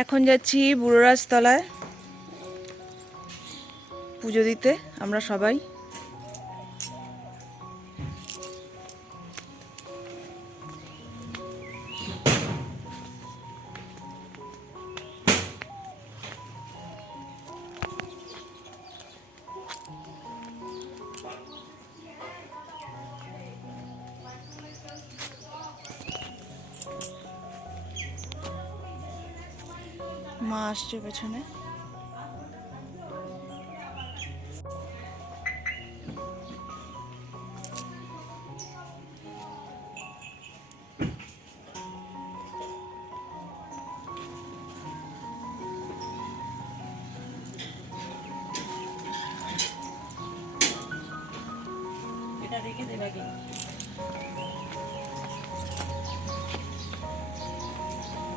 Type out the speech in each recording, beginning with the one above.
এখন যাচ্ছি বুড়োরাজতলায় পুজো দিতে আমরা সবাই। মা আসছে পেছনে।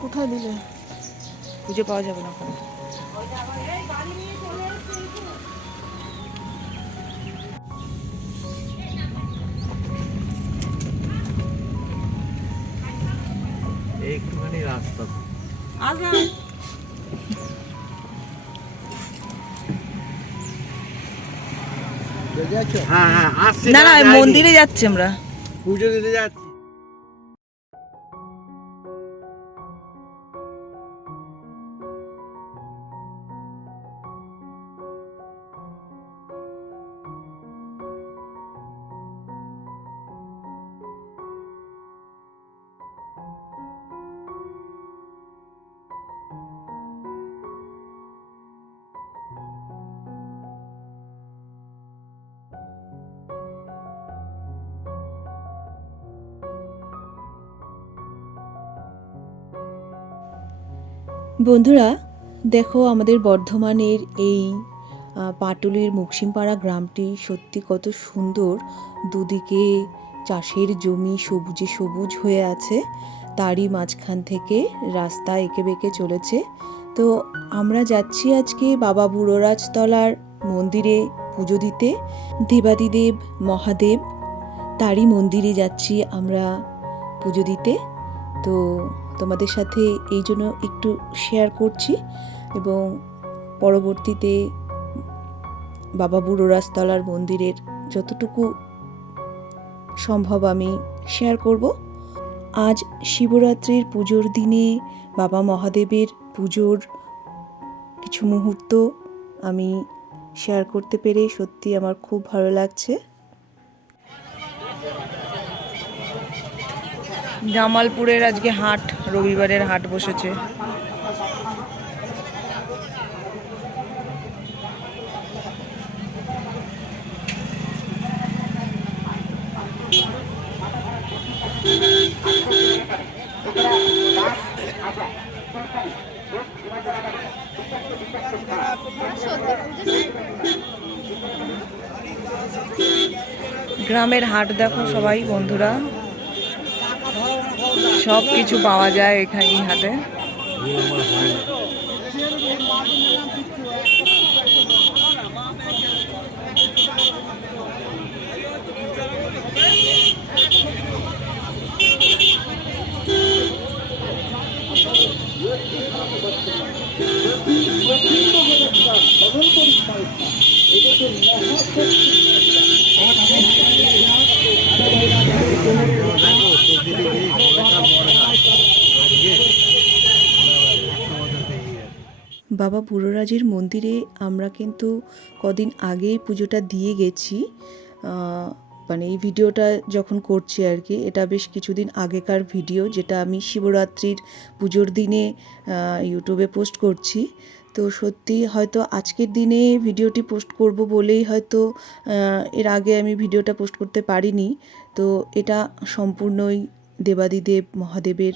কোথায় দিলে? খুঁজে পাওয়া যাবে না। একটুখানি রাস্তা না না মন্দিরে যাচ্ছি আমরা, পুজো দিতে যাচ্ছি। বন্ধুরা দেখো, আমাদের বর্ধমানের এই পাটুলির মুকসিমপাড়া গ্রামটি সত্যি কত সুন্দর। দুদিকে চাষের জমি সবুজে সবুজ হয়ে আছে, তারই মাঝখান থেকে রাস্তা এঁকে বেঁকে চলেছে। তো আমরা যাচ্ছি আজকে বাবা বুড়োরাজতলার মন্দিরে পুজো দিতে। দেবাদিদেব মহাদেব তারই মন্দিরে যাচ্ছি আমরা পুজো দিতে। তো তোমাদের সাথে এই জন্য একটু শেয়ার করছি, এবং পরবর্তীতে বাবা বুড়োরাজতলার মন্দিরের যতটুকু সম্ভব আমি শেয়ার করব। আজ শিবরাত্রির পুজোর দিনে বাবা মহাদেবের পুজোর কিছু মুহূর্ত আমি শেয়ার করতে পেরে সত্যি আমার খুব ভালো লাগছে। জামালপুরের আজকে হাট, রবিবারের হাট বসেছে। গ্রামের হাট দেখো সবাই বন্ধুরা, সব কিছু পাওয়া যায় এখানে এই হাটে। বাবা বুড়োরাজের মন্দিরে আমরা কিন্তু কদিন আগেই পুজোটা দিয়ে গেছি। মানে এই ভিডিওটা যখন করছি আর কি, এটা বেশ কিছুদিন আগেকার ভিডিও, যেটা আমি শিবরাত্রির পুজোর দিনে ইউটিউবে পোস্ট করছি। তো সত্যি হয়তো আজকের দিনে ভিডিওটি পোস্ট করব বলেই হয়তো এর আগে আমি ভিডিওটা পোস্ট করতে পারিনি। তো এটা সম্পূর্ণই দেবাদিদেব মহাদেবের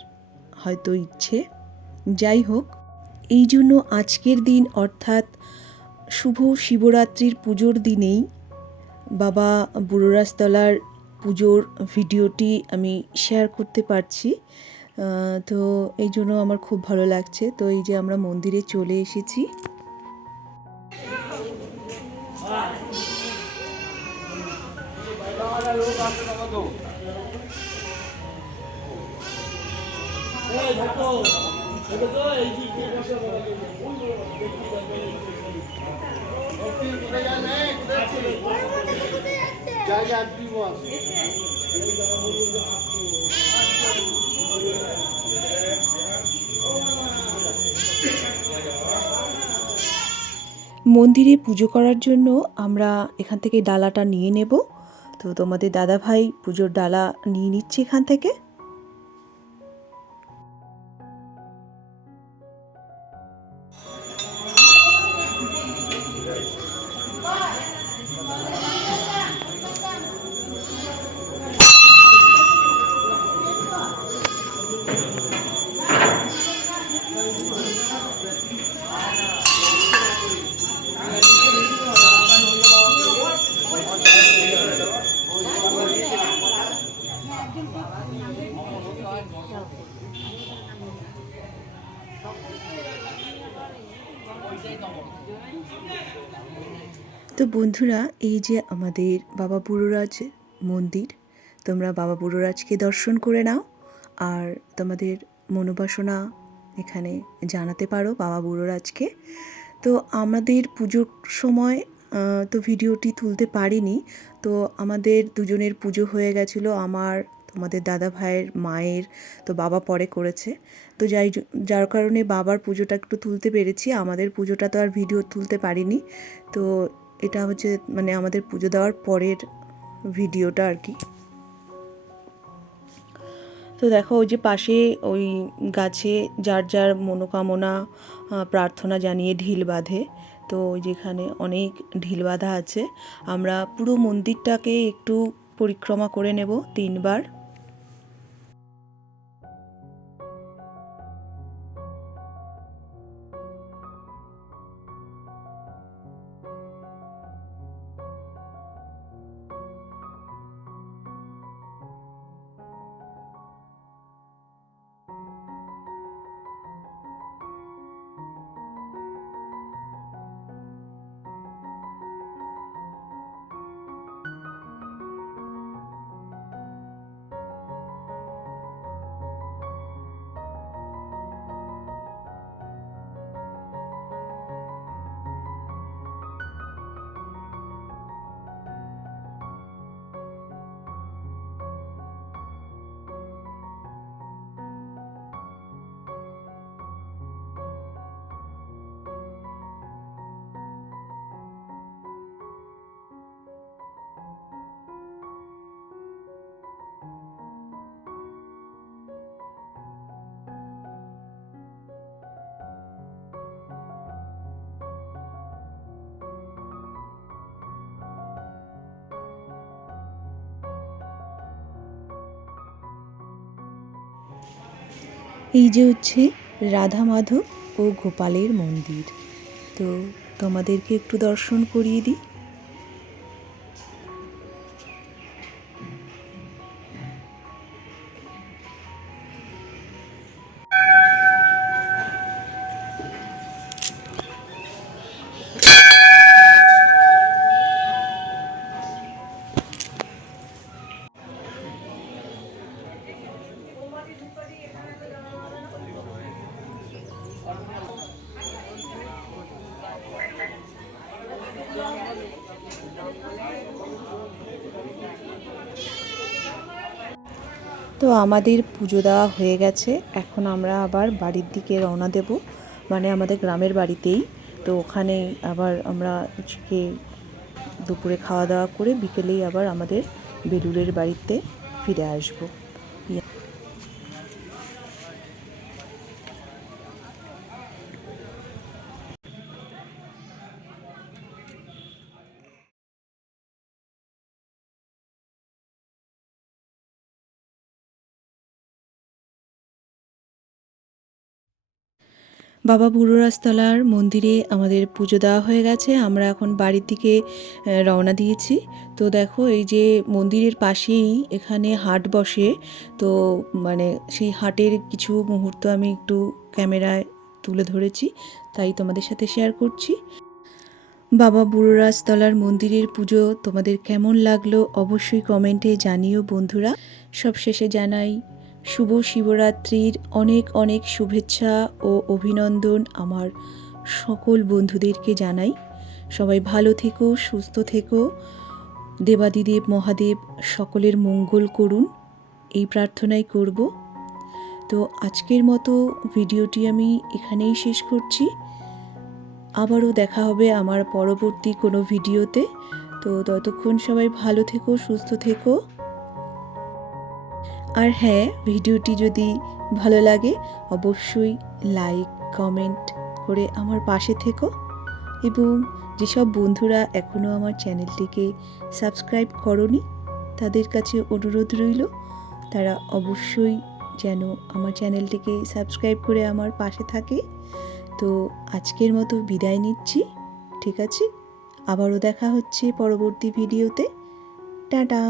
হয়তো ইচ্ছে। যাই হোক, এই জন্য আজকের দিন অর্থাৎ শুভ শিবরাত্রির পুজোর দিনেই বাবা বুড়োরাজতলার পুজোর ভিডিওটি আমি শেয়ার করতে পারছি। তো এই জন্য আমার খুব ভালো লাগছে। তো এই যে আমরা মন্দিরে চলে এসেছি। মন্দিরে পুজো করার জন্য আমরা এখান থেকে ডালাটা নিয়ে নেব। তো তোমাদের দাদা ভাই পুজোর ডালা নিয়ে নিচ্ছে এখান থেকে। তো বন্ধুরা, এই যে আমাদের বাবা বুড়োরাজ মন্দির, তোমরা বাবা বুড়োরাজকে দর্শন করে নাও আর তোমাদের মনোবাসনা এখানে জানাতে পারো বাবা বুড়োরাজকে। তো আমাদের পুজোর সময় তো ভিডিওটি তুলতে পারিনি। তো আমাদের দুজনের পুজো হয়ে গেছিলো, আমার, তোমাদের দাদা ভাইয়ের, মায়ের। তো বাবা পরে করেছে। তো যার কারণে বাবার পুজোটা একটু তুলতে পেরেছি, আমাদের পুজোটা তো আর ভিডিও তুলতে পারিনি। তো এটা হচ্ছে মানে আমাদের পুজো দেওয়ার পরের ভিডিওটা আর কি। তো দেখো ওই যে পাশে ওই গাছে যার যার মনোকামনা প্রার্থনা জানিয়ে ঢিল বাঁধে। তো ওই যেখানে অনেক ঢিল বাঁধা আছে। আমরা পুরো মন্দিরটাকে একটু পরিক্রমা করে নেব 3 বার। এই যে হচ্ছে রাধা মাধব ও গোপালের মন্দির। তো তোমাদেরকে একটু দর্শন করিয়ে দিই। তো আমাদের পুজো দেওয়া হয়ে গেছে, এখন আমরা আবার বাড়ির দিকে রওনা দেব, মানে আমাদের গ্রামের বাড়িতেই। তো ওখানে আবার আমরা আজকে দুপুরে খাওয়া দাওয়া করে বিকেলেই আবার আমাদের বেলুড়ের বাড়িতে ফিরে আসবো। বাবা বুড়োরাজতলার মন্দিরে আমাদের পুজো দেওয়া হয়ে গেছে, আমরা এখন বাড়ির দিকে রওনা দিয়েছি। তো দেখো এই যে মন্দিরের পাশেই এখানে হাট বসে। তো মানে সেই হাটের কিছু মুহূর্ত আমি একটু ক্যামেরায় তুলে ধরেছি, তাই তোমাদের সাথে শেয়ার করছি। বাবা বুড়োরাজতলার মন্দিরের পুজো তোমাদের কেমন লাগলো অবশ্যই কমেন্টে জানিও বন্ধুরা। সবশেষে জানাই শুভ শিবরাত্রির অনেক অনেক শুভেচ্ছা ও অভিনন্দন আমার সকল বন্ধুদেরকে জানাই। সবাই ভালো থেকো, সুস্থ থেকো। দেবাদিদেব মহাদেব সকলের মঙ্গল করুন, এই প্রার্থনাই করব। তো আজকের মতো ভিডিওটি আমি এখানেই শেষ করছি। আবারও দেখা হবে আমার পরবর্তী কোনো ভিডিওতে। তো ততক্ষণ সবাই ভালো থেকো, সুস্থ থেকো। আর হ্যাঁ, ভিডিওটি যদি ভালো লাগে অবশ্যই লাইক কমেন্ট করে আমার পাশে থেকো, এবং যেসব বন্ধুরা এখনও আমার চ্যানেলটিকে সাবস্ক্রাইব করনি তাদের কাছে অনুরোধ রইল তারা অবশ্যই যেন আমার চ্যানেলটিকে সাবস্ক্রাইব করে আমার পাশে থাকে। তো আজকের মতো বিদায় নিচ্ছি, ঠিক আছে? আবারও দেখা হচ্ছে পরবর্তী ভিডিওতে। টাটা।